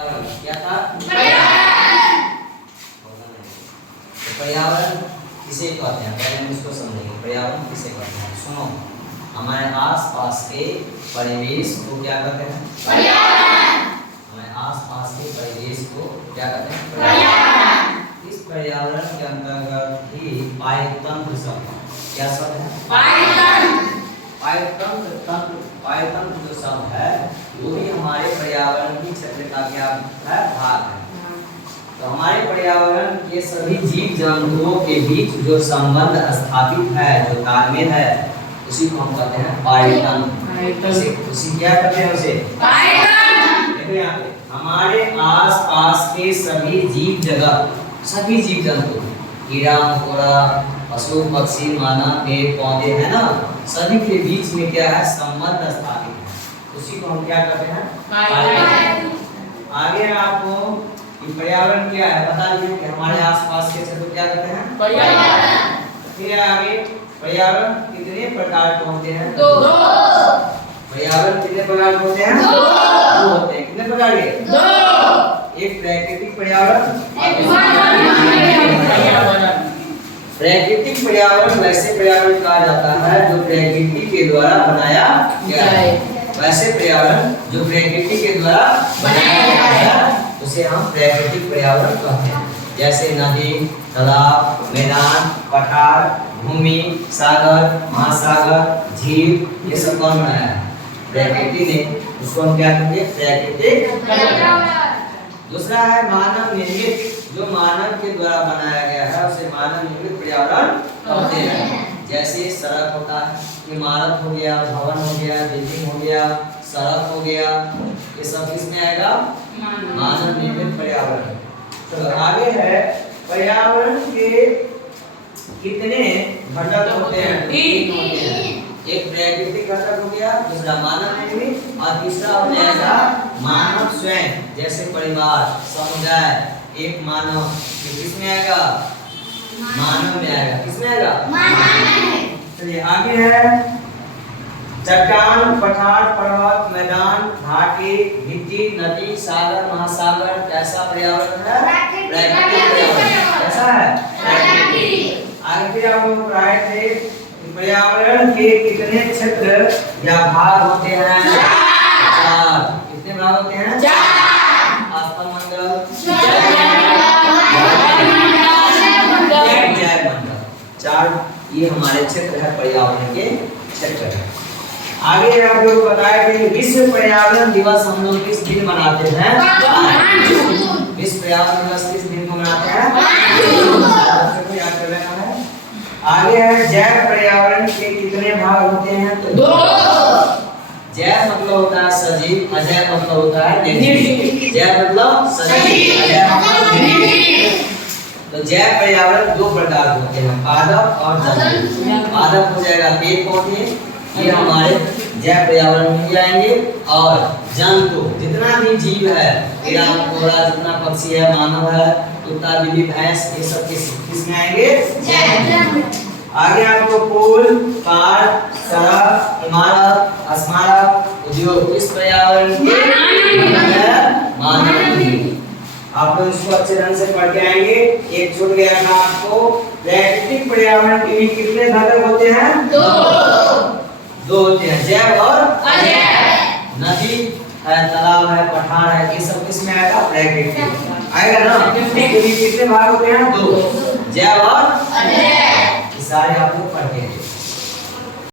क्या था? पर्यावरण। पर्यावरण किसे कहते हैं? पहले हम इसको समझेंगे। पर्यावरण किसे कहते हैं? सुनो, हमारे आसपास के परिवेश को क्या कहते हैं? पर्यावरण। हमारे आसपास के परिवेश को क्या कहते हैं? पर्यावरण। इस पर्यावरण के अंतर्गत ही पायतंत्र शब्द, क्या शब्द है? पायतंत्र। पायतंत्र जो शब्द है वो भी हमारे पर्यावरण की क्षेत्र का क्या है? भाग है। तो हमारे पर्यावरण के सभी जीव जंतुओं के बीच जो संबंध स्थापित है, जो तालमेल है, उसी को हम कहते हैं पायतंत्र। उसी क्या कहते हैं? उसे पायतंत्र। देखो यहाँ पे हमारे आसपास के सभी जीव जगत, सभी जीव जंतु, कीड़ा मकोड़ा, पशु पक्षी, मानव, पेड़ पौधे, है ना, सभी के बीच में क्या है? संबंध स्थापित है। उसी को हम क्या कहते हैं? पायतंत्र। आगे आपको ये पर्यावरण क्या है बता दीजिए कि हमारे आसपास के क्षेत्र को क्या कहते हैं? पर्यावरण। फिर आगे पर्यावरण कितने प्रकार के होते हैं? दो। पर्यावरण कितने प्रकार के होते हैं? दो होते हैं। कितने प्रकार के? दो। एक प्राकृतिक पर्यावरण, प्राकृतिक पर्यावरण वैसे पर्यावरण कहा जाता है जो प्रकृति के द्वारा बनाया गया है। वैसे पर्यावरण जो प्रकृति के द्वारा बनाया गया है उसे हम प्राकृतिक पर्यावरण कहते हैं। जैसे नदी, तालाब, मैदान, पठार, भूमि, सागर, महासागर, झील, ये सब कौन बनाया है? प्रकृति ने। उसको हम क्या कहेंगे? प्राकृतिक पर्यावरण। दूसरा है मानव निर्मित, जो मानव के द्वारा बनाया गया है उसे मानव निर्मित पर्यावरण कहते हैं। जैसे सड़क होता है, इमारत हो गया, भवन हो गया, बिल्डिंग हो गया, सड़क हो गया, ये सब किसमें आएगा? मानव निर्मित पर्यावरण। चलो आगे है पर्यावरण के कितने घटक होते हैं? 3 होते हैं। एक प्राकृतिक घटक हो गया, दूसरा मानव निर्मित और तीसरा हो जाएगा मानव स्वयं। जैसे परिवार, समुदाय, एक मानव, ये किसमें आएगा? मानव में आएगा। किसमें आएगा? चलिए आगे है चट्टान, पठार, पर्वत, मैदान, घाटी, भित्ति, नदी, सागर, महासागर, कैसा पर्यावरण है? प्राकृतिक पर्यावरण। कैसा है? आगे फिर आप लोग पढ़ाए थे पर्यावरण के कितने क्षेत्र या भाग होते हैं? 4। कितने भाग होते हैं? 4। आस्थल मंडल, जैव मंडल, 4 ये हमारे क्षेत्र है, पर्यावरण के क्षेत्र है। आगे आप लोग बताए थे विश्व पर्यावरण दिवस हम लोग किस दिन मनाते हैं? विश्व पर्यावरण दिवस किस दिन को मनाते हैं? याद कर लेना है। आगे है जैव पर्यावरण के कितने भाग होते हैं? तो 2। जैव मतलब होता है सजीव, अजैव मतलब होता है निर्जीव। जैव मतलब सजीव, अजैव मतलब निर्जीव। तो जैव पर्यावरण 2 प्रकार के होते हैं, पादप और जंतु। पादप हो जाएगा पेड़ पौधे, ये हमारे जैव पर्यावरण में जाएंगे, और जंतु जितना भी जीव है, कीड़ा मकोड़ा, जितना पक्षी है, मानव है, कुत्ता, बिल्ली, भैंस, ये सब किसमें आएंगे? आगे आपको पुल, कार, सड़क, इमारत, स्मारक, उद्योग, इस पर्यावरण के मानव निर्मित। आप लोग इसको अच्छे ढंग से पढ़ के आएंगे। एक छूट गया था आपको, प्राकृतिक पर्यावरण के भी कितने घटक होते हैं? 2 होते हैं, जैव और अजैव। नदी है, तालाब है, पठार है, ये सब किसमें आएगा? प्राकृतिक आएगा ना। इसके भी कितने भाग होते हैं? 2, जैव और अजैव। सारे आप लोग पढ़ के